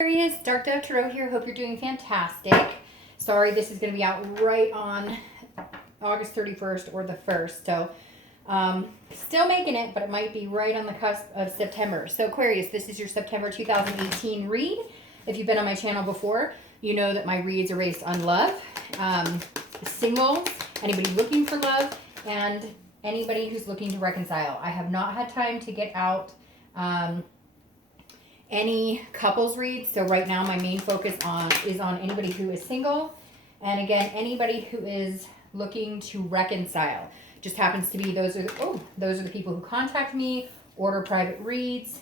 Aquarius, Dark Dove Tarot here. Hope you're doing fantastic. Sorry, this is going to be out right on August 31st or the 1st. So, still making it, but it might be right on the cusp of September. So, Aquarius, this is your September 2018 read. If you've been on my channel before, you know that my reads are based on love, singles, anybody looking for love, and anybody who's looking to reconcile. I have not had time to get out any couples reads, so right now my main focus is on anybody who is single, and again anybody who is looking to reconcile. Just happens to be those are the people who contact me, order private reads,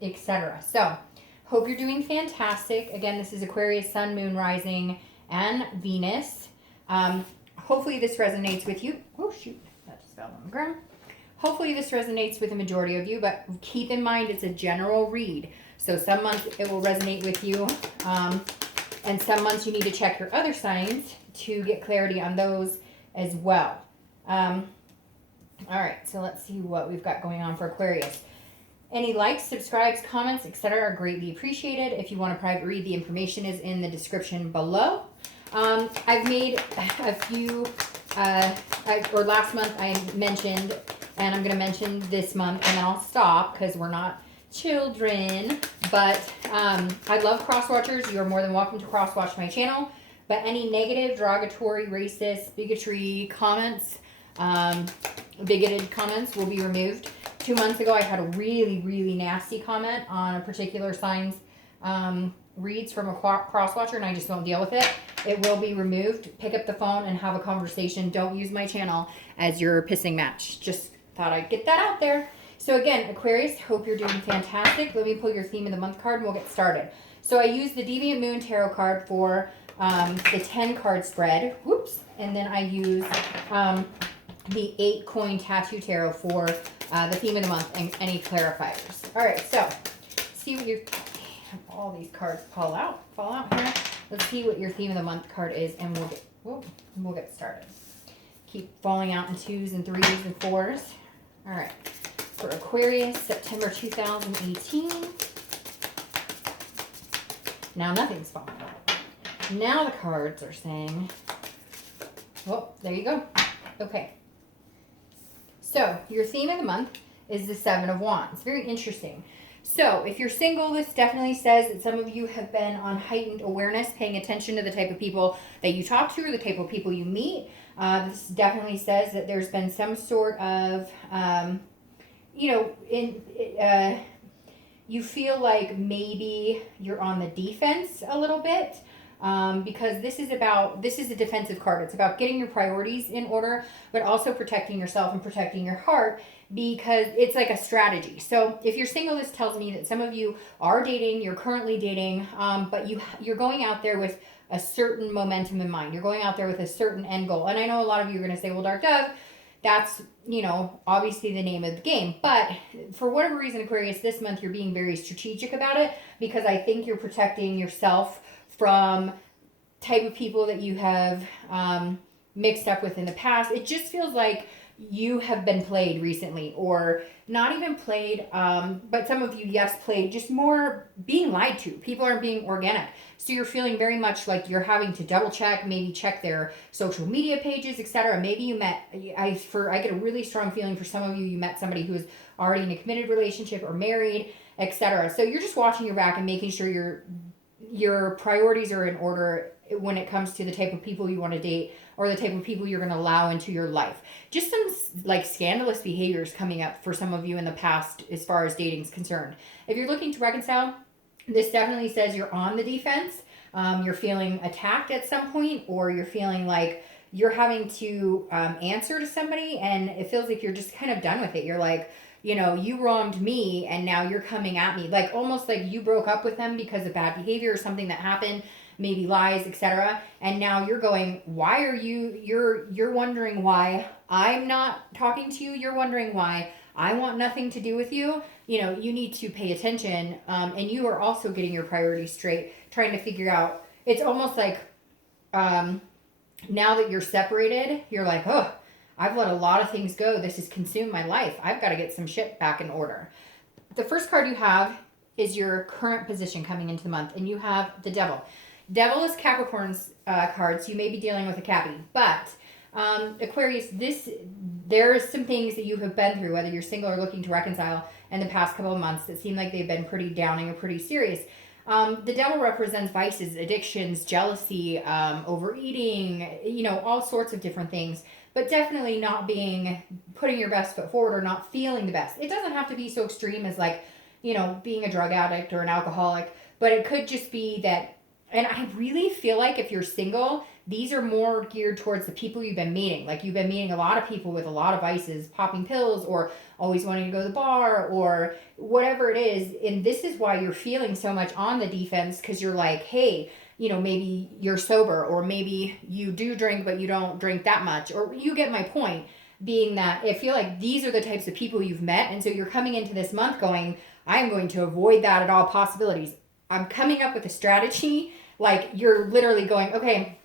etc. So hope you're doing fantastic. Again, this is Aquarius, Sun, Moon, Rising, and Venus. Hopefully this resonates with you. Oh shoot, that just fell on the ground. Hopefully this resonates with the majority of you, but keep in mind it's a general read. So some months it will resonate with you, and some months you need to check your other signs to get clarity on those as well. All right, so let's see what we've got going on for Aquarius. Any likes, subscribes, comments, etc. are greatly appreciated. If you want a private read, the information is in the description below. I've made a few, last month I mentioned, and I'm going to mention this month, and then I'll stop because we're not children. But I love cross-watchers. You're more than welcome to cross-watch my channel. But any negative, derogatory, racist, bigotry comments, bigoted comments will be removed. 2 months ago, I had a really, really nasty comment on a particular sign's reads from a cross-watcher, and I just don't deal with it. It will be removed. Pick up the phone and have a conversation. Don't use my channel as your pissing match. Just thought I'd get that out there. So again, Aquarius, hope you're doing fantastic. Let me pull your theme of the month card and we'll get started. So I used the Deviant Moon Tarot card for the 10 card spread. Whoops. And then I used the 8 coin tattoo tarot for the theme of the month and any clarifiers. All right, so see what all these cards fall out here. Let's see what your theme of the month card is, and we'll get started. Keep falling out in 2s and 3s and 4s. All right, for Aquarius, September 2018. Now nothing's falling out. Now the cards are saying, well, there you go. Okay. So your theme of the month is the 7 of Wands. Very interesting. So if you're single, this definitely says that some of you have been on heightened awareness, paying attention to the type of people that you talk to or the type of people you meet. This definitely says that there's been some sort of, you feel like maybe you're on the defense a little bit. Because this is a defensive card. It's about getting your priorities in order, but also protecting yourself and protecting your heart, because it's like a strategy. So if you're single, this tells me that some of you are dating, you're currently dating, but you're going out there with a certain momentum in mind. You're going out there with a certain end goal. And I know a lot of you are going to say, well, Dark Dove, that's, obviously the name of the game. But for whatever reason, Aquarius, this month you're being very strategic about it, because I think you're protecting yourself from type of people that you have mixed up with in the past. It just feels like you have been played recently, or not even played, but some of you, yes, played, just more being lied to. People aren't being organic. So you're feeling very much like you're having to double check, maybe check their social media pages, etc. Maybe you met, I get a really strong feeling for some of you, you met somebody who is already in a committed relationship or married, etc. So you're just watching your back and making sure your priorities are in order when it comes to the type of people you want to date or the type of people you're going to allow into your life. Just some like scandalous behaviors coming up for some of you in the past as far as dating is concerned. If you're looking to reconcile, this definitely says you're on the defense. You're feeling attacked at some point, or you're feeling like you're having to answer to somebody, and it feels like you're just kind of done with it. You're like, you wronged me and now you're coming at me. Like almost like you broke up with them because of bad behavior or something that happened, maybe lies, etc. And now you're going, why are you're wondering why I'm not talking to you. You're wondering why I want nothing to do with you. You need to pay attention. And you are also getting your priorities straight, trying to figure out, it's almost like now that you're separated, you're like, oh, I've let a lot of things go. This has consumed my life. I've got to get some shit back in order. The first card you have is your current position coming into the month, and you have the Devil. Devil is Capricorn's cards. You may be dealing with a Cappy, but Aquarius, there are some things that you have been through, whether you're single or looking to reconcile, in the past couple of months that seem like they've been pretty downing or pretty serious. The Devil represents vices, addictions, jealousy, overeating, all sorts of different things, but definitely not putting your best foot forward or not feeling the best. It doesn't have to be so extreme as like, being a drug addict or an alcoholic, but it could just be that. And I really feel like if you're single, these are more geared towards the people you've been meeting. Like you've been meeting a lot of people with a lot of vices, popping pills, or always wanting to go to the bar, or whatever it is. And this is why you're feeling so much on the defense, because you're like, hey, maybe you're sober, or maybe you do drink, but you don't drink that much, or you get my point, being that I feel like these are the types of people you've met. And so you're coming into this month going, I am going to avoid that at all possibilities. I'm coming up with a strategy. Like you're literally going, okay,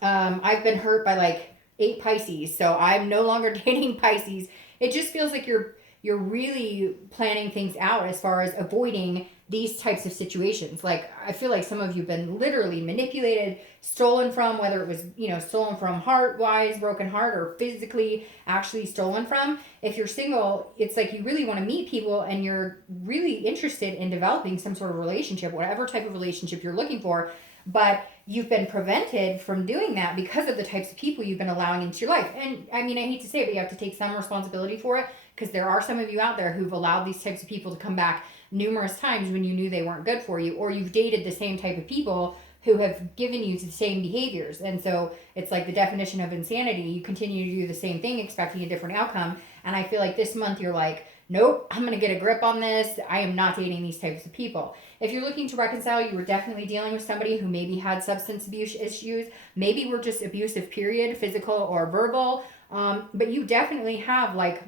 I've been hurt by like 8 Pisces, so I'm no longer dating Pisces. It just feels like you're really planning things out as far as avoiding these types of situations. Like I feel like some of you have been literally manipulated, stolen from, whether it was, stolen from heart-wise, broken heart, or physically actually stolen from. If you're single, it's like you really want to meet people and you're really interested in developing some sort of relationship, whatever type of relationship you're looking for, but you've been prevented from doing that because of the types of people you've been allowing into your life. And I mean, I hate to say it, but you have to take some responsibility for it, because there are some of you out there who've allowed these types of people to come back numerous times when you knew they weren't good for you, or you've dated the same type of people who have given you the same behaviors. And so it's like the definition of insanity. You continue to do the same thing expecting a different outcome. And I feel like this month you're like, nope, I'm going to get a grip on this. I am not dating these types of people. If you're looking to reconcile, you were definitely dealing with somebody who maybe had substance abuse issues, maybe were just abusive, period, physical or verbal. But you definitely have like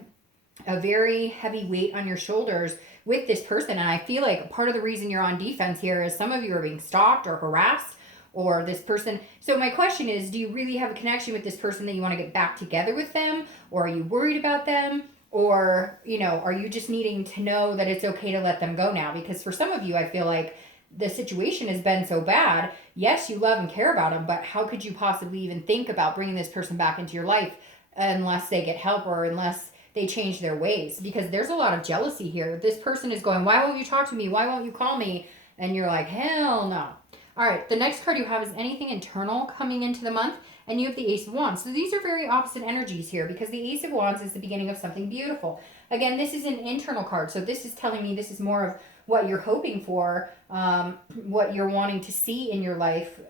a very heavy weight on your shoulders with this person. And I feel like part of the reason you're on defense here is some of you are being stalked or harassed, or this person. So my question is, do you really have a connection with this person that you want to get back together with them? Or are you worried about them? Or, are you just needing to know that it's okay to let them go now? Because for some of you, I feel like the situation has been so bad. Yes, you love and care about them, but how could you possibly even think about bringing this person back into your life unless they get help or unless they change their ways? Because there's a lot of jealousy here. This person is going, why won't you talk to me? Why won't you call me? And you're like, hell no. All right, the next card you have is anything internal coming into the month, and you have the Ace of Wands. So these are very opposite energies here, because the Ace of Wands is the beginning of something beautiful. Again, this is an internal card, so this is telling me this is more of what you're hoping for, what you're wanting to see in your life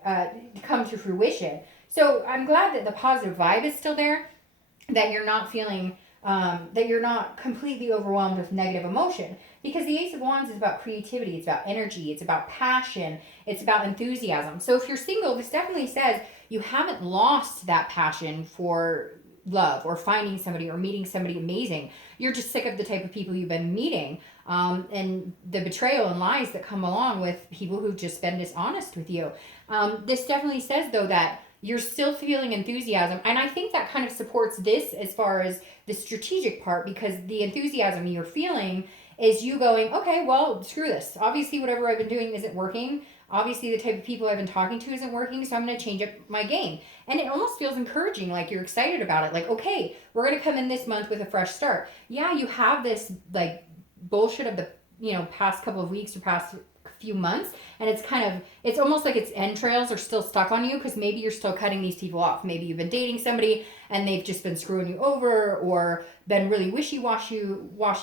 come to fruition. So I'm glad that the positive vibe is still there, that you're not feeling that you're not completely overwhelmed with negative emotion, because the Ace of Wands is about creativity, it's about energy, it's about passion, it's about enthusiasm. So if you're single, this definitely says you haven't lost that passion for love or finding somebody or meeting somebody amazing. You're just sick of the type of people you've been meeting, and the betrayal and lies that come along with people who've just been dishonest with you. This definitely says, though, that you're still feeling enthusiasm. And I think that kind of supports this as far as the strategic part, because the enthusiasm you're feeling is you going, okay, well, screw this. Obviously, whatever I've been doing isn't working. Obviously, the type of people I've been talking to isn't working, so I'm going to change up my game. And it almost feels encouraging, like you're excited about it. Like, okay, we're going to come in this month with a fresh start. Yeah, you have this, like, bullshit of the, past couple of weeks or past few months, and it's almost like its entrails are still stuck on you, because maybe you're still cutting these people off. Maybe you've been dating somebody and they've just been screwing you over, or been really wishy-washy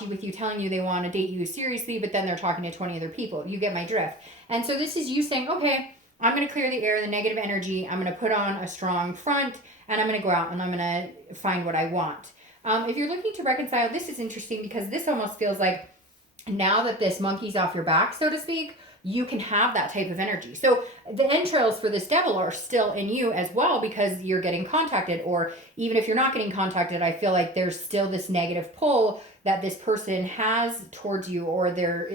with you, telling you they want to date you seriously, but then they're talking to 20 other people. You get my drift. And so this is you saying, okay, I'm going to clear the air, the negative energy. I'm going to put on a strong front, and I'm going to go out and I'm going to find what I want. If you're looking to reconcile, this is interesting, because this almost feels like now that this monkey's off your back, so to speak, you can have that type of energy. So the entrails for this devil are still in you as well, because you're getting contacted, or even if you're not getting contacted, I feel like there's still this negative pull that this person has towards you, or they're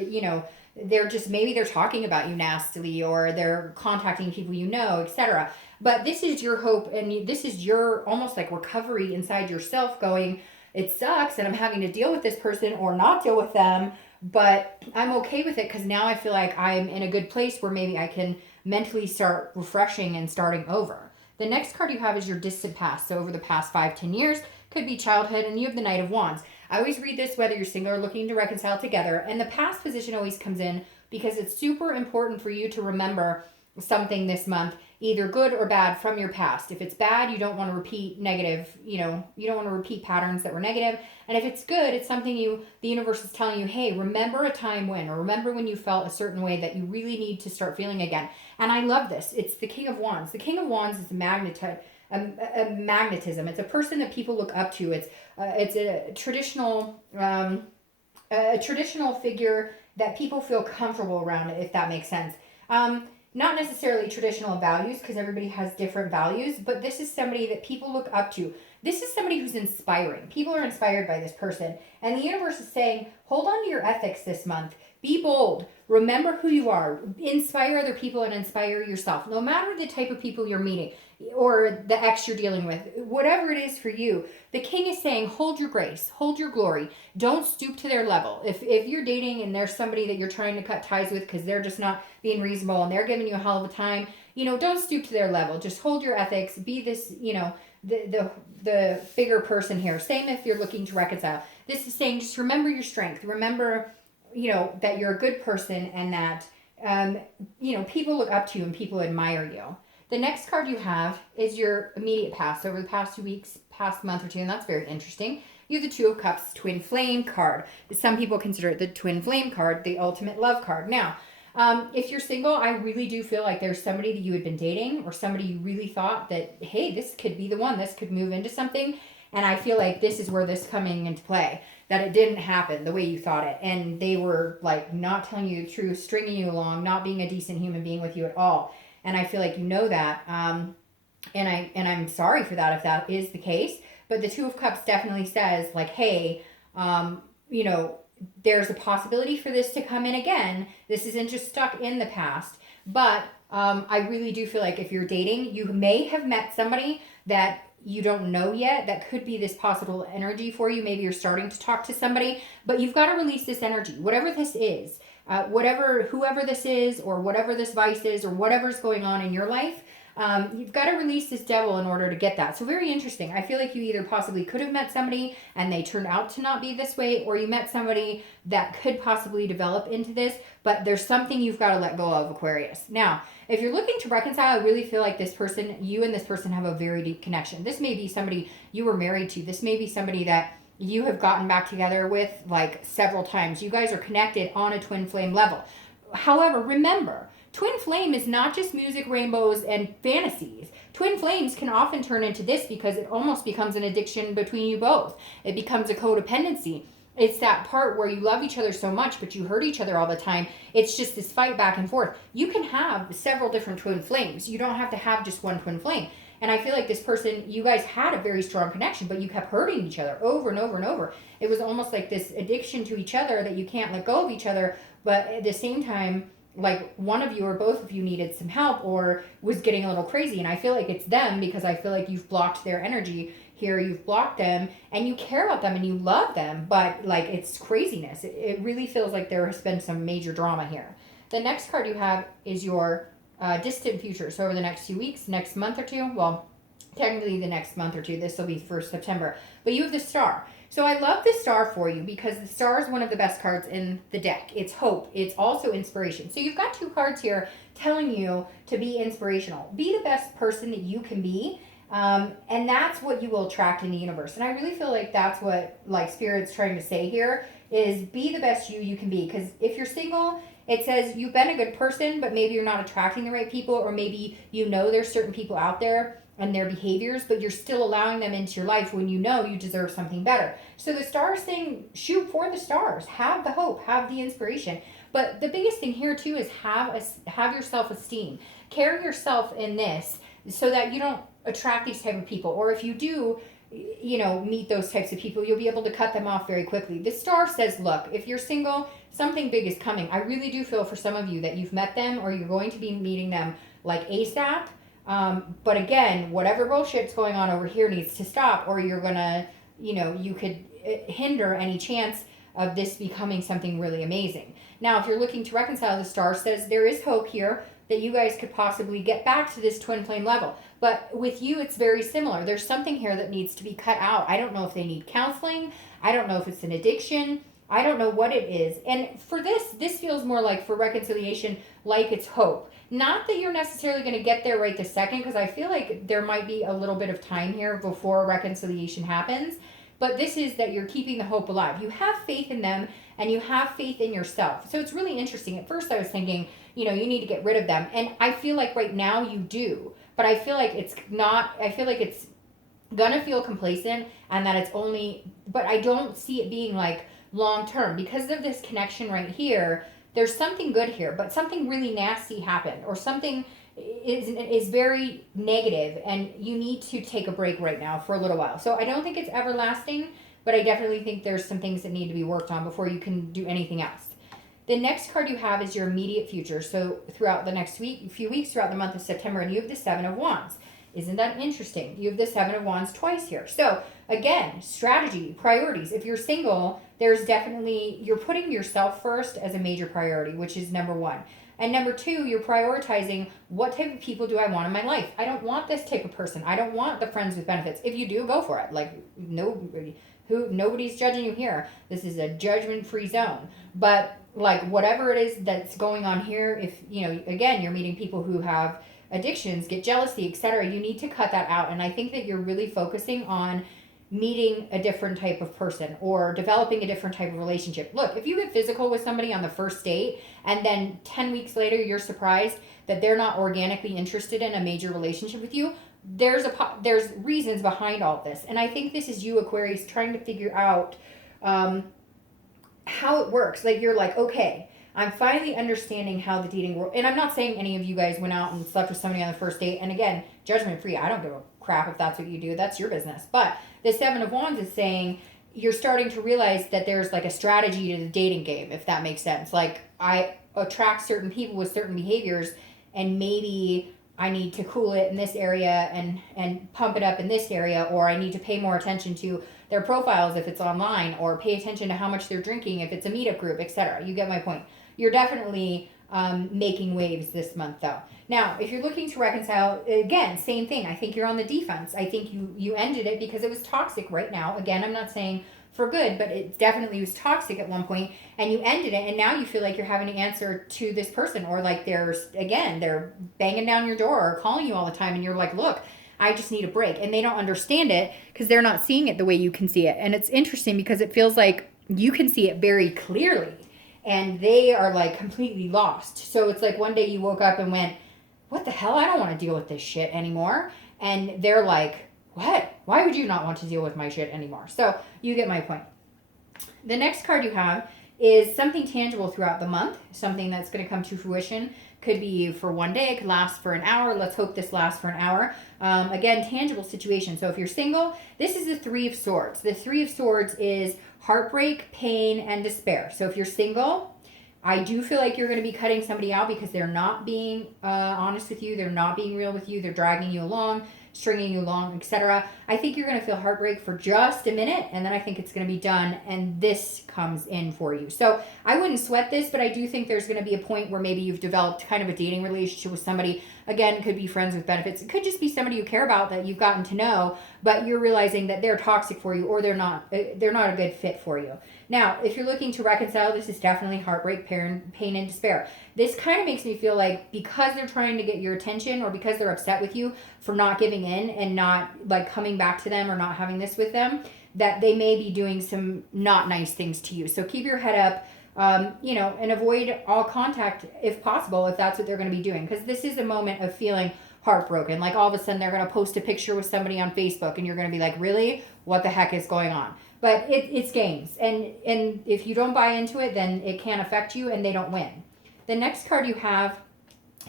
just, maybe they're talking about you nastily, or they're contacting people etc. But this is your hope, and this is your almost like recovery inside yourself going, it sucks and I'm having to deal with this person or not deal with them, but I'm okay with it because now I feel like I'm in a good place where maybe I can mentally start refreshing and starting over. The next card you have is your distant past. So over the past 5-10 years, could be childhood, and you have the Knight of Wands. I always read this whether you're single or looking to reconcile together, and the past position always comes in because it's super important for you to remember something this month, either good or bad, from your past. If it's bad, you don't want to repeat negative, you don't want to repeat patterns that were negative. And if it's good, it's something the universe is telling you, hey, remember a time when, or remember when you felt a certain way that you really need to start feeling again. And I love this. It's the King of Wands. The King of Wands is a magnetism. It's a person that people look up to. It's a traditional figure that people feel comfortable around, if that makes sense. Not necessarily traditional values, because everybody has different values, but this is somebody that people look up to. This is somebody who's inspiring. People are inspired by this person. And the universe is saying, hold on to your ethics this month. Be bold. Remember who you are. Inspire other people and inspire yourself. No matter the type of people you're meeting or the ex you're dealing with, whatever it is for you, the king is saying, hold your grace, hold your glory. Don't stoop to their level. If you're dating and there's somebody that you're trying to cut ties with because they're just not being reasonable and they're giving you a hell of a time, don't stoop to their level. Just hold your ethics. Be this, the bigger person here. Same if you're looking to reconcile. This is saying, just remember your strength. Remember, that you're a good person and that, people look up to you and people admire you. The next card you have is your immediate past, over the past 2 weeks, past month or two, and that's very interesting. You have the Two of Cups, Twin Flame card. Some people consider it the Twin Flame card, the ultimate love card. Now, if you're single, I really do feel like there's somebody that you had been dating or somebody you really thought that, hey, this could be the one, this could move into something. And I feel like this is where this coming into play, that it didn't happen the way you thought it. And they were like not telling you the truth, stringing you along, not being a decent human being with you at all. And I feel like that. And I'm sorry for that if that is the case. But the Two of Cups definitely says like, hey, there's a possibility for this to come in again. This isn't just stuck in the past. But I really do feel like if you're dating, you may have met somebody that you don't know yet that could be this possible energy for you. Maybe you're starting to talk to somebody, but you've got to release this energy, whatever this is, whoever this is, or whatever this vice is, or whatever's going on in your life. You've got to release this devil in order to get that. So very interesting. I feel like you either possibly could have met somebody and they turned out to not be this way, or you met somebody that could possibly develop into this, but there's something you've got to let go of, Aquarius. Now, if you're looking to reconcile, I really feel like you and this person have a very deep connection. This may be somebody you were married to. This may be somebody that you have gotten back together with like several times. You guys are connected on a twin flame level. However, remember, twin flame is not just music, rainbows, and fantasies. Twin flames can often turn into this because it almost becomes an addiction between you both. It becomes a codependency. It's that part where you love each other so much, but you hurt each other all the time. It's just this fight back and forth. You can have several different twin flames. You don't have to have just one twin flame. And I feel like this person, you guys had a very strong connection, but you kept hurting each other over and over and over. It was almost like this addiction to each other that you can't let go of each other, but at the same time, like one of you or both of you needed some help or was getting a little crazy. And I feel like it's them because I feel like you've blocked their energy here. You've blocked them and you care about them and you love them, but like it's craziness. It really feels like there has been some major drama here. The next card you have is your distant future. So over the next few weeks, next month or two, well, technically the next month or two, this will be for September, but you have the Star. So I love the Star for you because the Star is one of the best cards in the deck. It's hope. It's also inspiration. So you've got two cards here telling you to be inspirational. Be the best person that you can be. And that's what you will attract in the universe. And I really feel like that's what like Spirit's trying to say here is be the best you can be. Because if you're single, it says you've been a good person, but maybe you're not attracting the right people, or maybe there's certain people out there and their behaviors, but you're still allowing them into your life when you deserve something better. So the Star is saying, shoot for the stars, have the hope, have the inspiration. But the biggest thing here too is have your self-esteem. Carry yourself in this so that you don't attract these type of people. Or if you do, meet those types of people, you'll be able to cut them off very quickly. The Star says, look, if you're single, something big is coming. I really do feel for some of you that you've met them or you're going to be meeting them like ASAP. But again, whatever bullshit's going on over here needs to stop, or you're gonna, you could hinder any chance of this becoming something really amazing. Now, if you're looking to reconcile, the star says there is hope here that you guys could possibly get back to this twin flame level. But with you, it's very similar. There's something here that needs to be cut out. I don't know if they need counseling. I don't know if it's an addiction. I don't know what it is. And for this feels more like, for reconciliation, like it's hope. Not that you're necessarily going to get there right this second, because I feel like there might be a little bit of time here before reconciliation happens. But this is that you're keeping the hope alive. You have faith in them and you have faith in yourself. So it's really interesting. At first I was thinking, you need to get rid of them. And I feel like right now you do. But I feel like it's not, I feel like it's going to feel complacent, and that it's only, but I don't see it being like long term because of this connection right here. There's something good here, but something really nasty happened, or something is very negative, and you need to take a break right now for a little while. So I don't think it's everlasting, but I definitely think there's some things that need to be worked on before you can do anything else. The next card you have is your immediate future. So throughout the next few weeks throughout the month of September, and you have the Seven of Wands. Isn't that interesting? You have the Seven of Wands twice here. So again, strategy, priorities. If you're single, there's definitely, you're putting yourself first as a major priority, which is number one. And number two, you're prioritizing, what type of people do I want in my life? I don't want this type of person. I don't want the friends with benefits. If you do, go for it. Like, nobody's judging you here. This is a judgment-free zone. But like, whatever it is that's going on here, if, again, you're meeting people who have addictions, get jealousy, etc., you need to cut that out. And I think that you're really focusing on meeting a different type of person or developing a different type of relationship. Look, if you get physical with somebody on the first date and then 10 weeks later you're surprised that they're not organically interested in a major relationship with you, there's reasons behind all of this. And I think this is you, Aquarius, trying to figure out how it works. Like, you're like, okay, I'm finally understanding how the dating world, and I'm not saying any of you guys went out and slept with somebody on the first date, and again, judgment free, I don't give a crap if that's what you do, that's your business. But the Seven of Wands is saying you're starting to realize that there's like a strategy to the dating game, if that makes sense. Like, I attract certain people with certain behaviors, and maybe I need to cool it in this area and pump it up in this area, or I need to pay more attention to their profiles if it's online, or pay attention to how much they're drinking if it's a meetup group, etc. You get my point. You're definitely making waves this month, though. Now, if you're looking to reconcile, again, same thing. I think you're on the defense. I think you ended it because it was toxic right now. Again, I'm not saying for good, but it definitely was toxic at one point, and you ended it, and now you feel like you're having to answer to this person, or like they're banging down your door or calling you all the time, and you're like, look, I just need a break. And they don't understand it because they're not seeing it the way you can see it. And it's interesting because it feels like you can see it very clearly, and they are like completely lost. So it's like one day you woke up and went, what the hell? I don't want to deal with this shit anymore. And they're like, what? Why would you not want to deal with my shit anymore? So you get my point. The next card you have is something tangible throughout the month, something that's going to come to fruition. Could be for one day, it could last for an hour. Let's hope this lasts for an hour. Again, tangible situation. So if you're single, this is the Three of Swords. The Three of Swords is heartbreak, pain, and despair. So if you're single, I do feel like you're going to be cutting somebody out because they're not being honest with you. They're not being real with you. They're dragging you along, stringing you along, etc. I think you're going to feel heartbreak for just a minute, and then I think it's going to be done, and this comes in for you. So I wouldn't sweat this, but I do think there's going to be a point where maybe you've developed kind of a dating relationship with somebody. Again, it could be friends with benefits. It could just be somebody you care about that you've gotten to know, but you're realizing that they're toxic for you, or they're not a good fit for you. Now, if you're looking to reconcile, this is definitely heartbreak, pain, and despair. This kind of makes me feel like because they're trying to get your attention, or because they're upset with you for not giving in and not like coming back to them or not having this with them, that they may be doing some not nice things to you. So keep your head up, and avoid all contact if possible, if that's what they're going to be doing. Because this is a moment of feeling heartbroken. Like all of a sudden they're going to post a picture with somebody on Facebook and you're going to be like, really? What the heck is going on? But it's games. And if you don't buy into it, then it can affect you and they don't win. The next card you have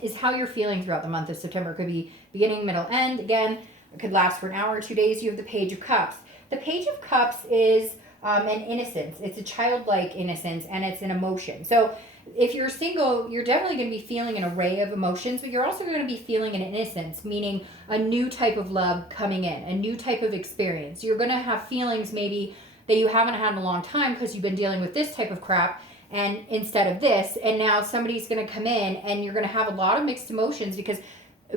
is how you're feeling throughout the month of September. It could be beginning, middle, end. Again, it could last for an hour or 2 days. You have the Page of Cups. The Page of Cups is an innocence. It's a childlike innocence, and it's an emotion. So if you're single, you're definitely going to be feeling an array of emotions, but you're also going to be feeling an innocence, meaning a new type of love coming in, a new type of experience. You're going to have feelings maybe that you haven't had in a long time because you've been dealing with this type of crap and instead of this, and now somebody's going to come in and you're going to have a lot of mixed emotions because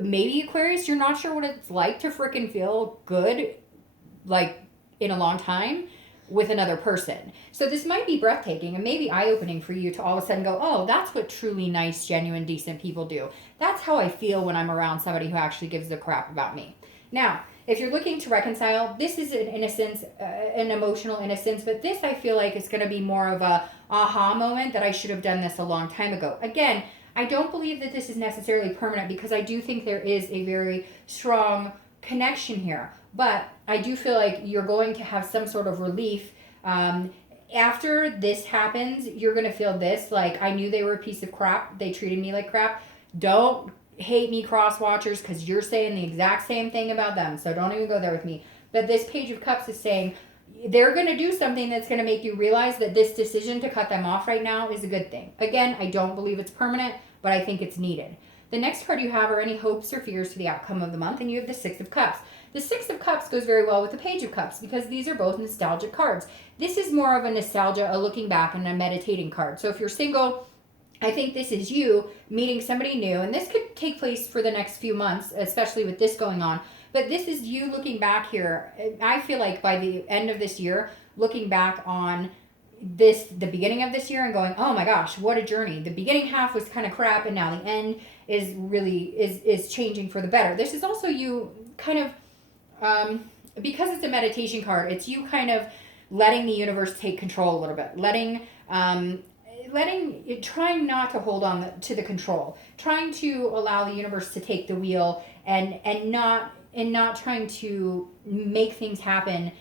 maybe Aquarius, you're not sure what it's like to freaking feel good like in a long time with another person. So this might be breathtaking and maybe eye-opening for you to all of a sudden go, oh, that's what truly nice, genuine, decent people do. That's how I feel when I'm around somebody who actually gives a crap about me. Now, if you're looking to reconcile, this is an innocence, an emotional innocence, but this I feel like is going to be more of a aha moment that I should have done this a long time ago. Again, I don't believe that this is necessarily permanent because I do think there is a very strong connection here. But I do feel like you're going to have some sort of relief. After this happens, you're going to feel this, like, I knew they were a piece of crap. They treated me like crap. Don't hate me, cross watchers, because you're saying the exact same thing about them. So don't even go there with me. But this Page of Cups is saying they're going to do something that's going to make you realize that this decision to cut them off right now is a good thing. Again, I don't believe it's permanent, but I think it's needed. The next card you have are any hopes or fears for the outcome of the month, and you have the Six of Cups. The Six of Cups goes very well with the Page of Cups because these are both nostalgic cards. This is more of a nostalgia, a looking back, and a meditating card. So if you're single, I think this is you meeting somebody new, and this could take place for the next few months, especially with this going on. But this is you looking back here. I feel like by the end of this year, looking back on the beginning of this year and going, oh my gosh, what a journey. The beginning half was kind of crap, and now the end is really is changing for the better. This is also you kind of, because it's a meditation card, it's you kind of letting the universe take control a little bit, trying not to hold on to the control, trying to allow the universe to take the wheel and not trying to make things happen,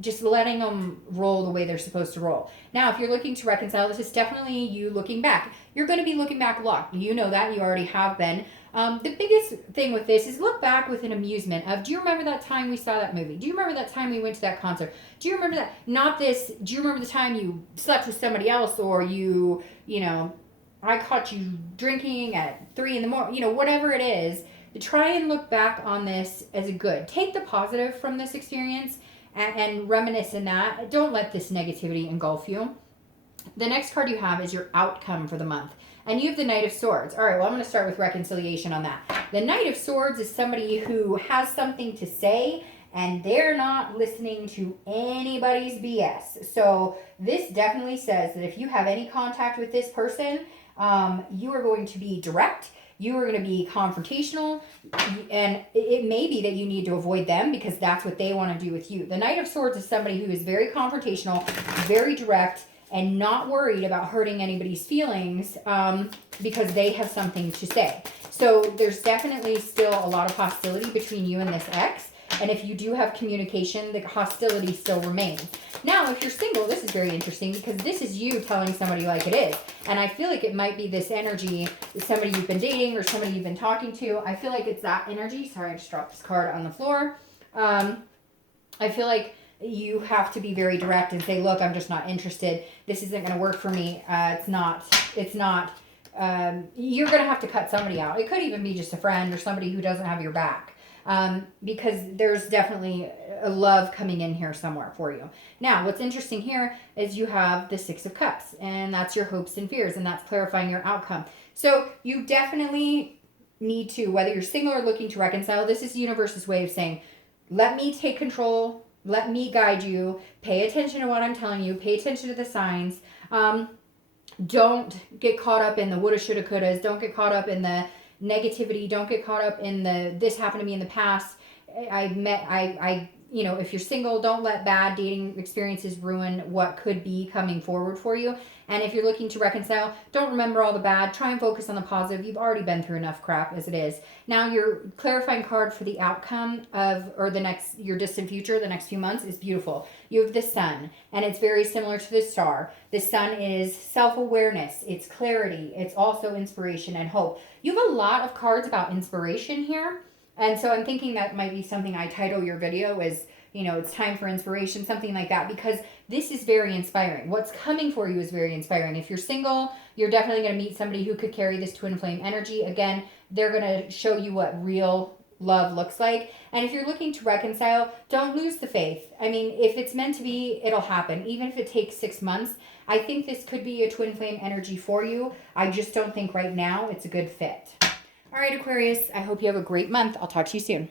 just letting them roll the way they're supposed to roll. Now, if you're looking to reconcile, this is definitely you looking back. You're going to be looking back a lot. You know that. You already have been. The biggest thing with this is look back with an amusement of, do you remember that time we saw that movie? Do you remember that time we went to that concert? Do you remember that? Not this, do you remember the time you slept with somebody else, or you know, I caught you drinking at 3 a.m, whatever it is. Try and look back on this as a good. Take the positive from this experience and reminisce in that. Don't let this negativity engulf you. The next card you have is your outcome for the month. And you have the Knight of Swords. All right, well, I'm going to start with reconciliation on that. The Knight of Swords is somebody who has something to say, and they're not listening to anybody's BS. So this definitely says that if you have any contact with this person, you are going to be direct. You are going to be confrontational, and it may be that you need to avoid them because that's what they want to do with you. The Knight of Swords is somebody who is very confrontational, very direct, and not worried about hurting anybody's feelings because they have something to say. So there's definitely still a lot of hostility between you and this ex. And if you do have communication, the hostility still remains. Now, if you're single, this is very interesting because this is you telling somebody like it is. And I feel like it might be this energy, somebody you've been dating or somebody you've been talking to. I feel like it's that energy. Sorry, I just dropped this card on the floor. I feel like you have to be very direct and say, look, I'm just not interested. This isn't going to work for me. It's not, you're going to have to cut somebody out. It could even be just a friend or somebody who doesn't have your back. Because there's definitely a love coming in here somewhere for you. Now, what's interesting here is you have the Six of Cups, and that's your hopes and fears, and that's clarifying your outcome. So you definitely need to, whether you're single or looking to reconcile, this is the universe's way of saying, let me take control, let me guide you, pay attention to what I'm telling you, pay attention to the signs. Don't get caught up in the woulda, shoulda, couldas. Don't get caught up in the negativity. Don't get caught up in this happened to me in the past. If you're single, don't let bad dating experiences ruin what could be coming forward for you. And if you're looking to reconcile, don't remember all the bad. Try and focus on the positive. You've already been through enough crap as it is. Now, your clarifying card for the outcome your distant future, the next few months, is beautiful. You have the Sun, and it's very similar to the Star. The Sun is self-awareness. It's clarity. It's also inspiration and hope. You have a lot of cards about inspiration here. And so I'm thinking that might be something I title your video as, it's time for inspiration, something like that, because this is very inspiring. What's coming for you is very inspiring. If you're single, you're definitely going to meet somebody who could carry this twin flame energy. Again, they're going to show you what real love looks like. And if you're looking to reconcile, don't lose the faith. I mean, if it's meant to be, it'll happen. Even if it takes 6 months, I think this could be a twin flame energy for you. I just don't think right now it's a good fit. All right, Aquarius, I hope you have a great month. I'll talk to you soon.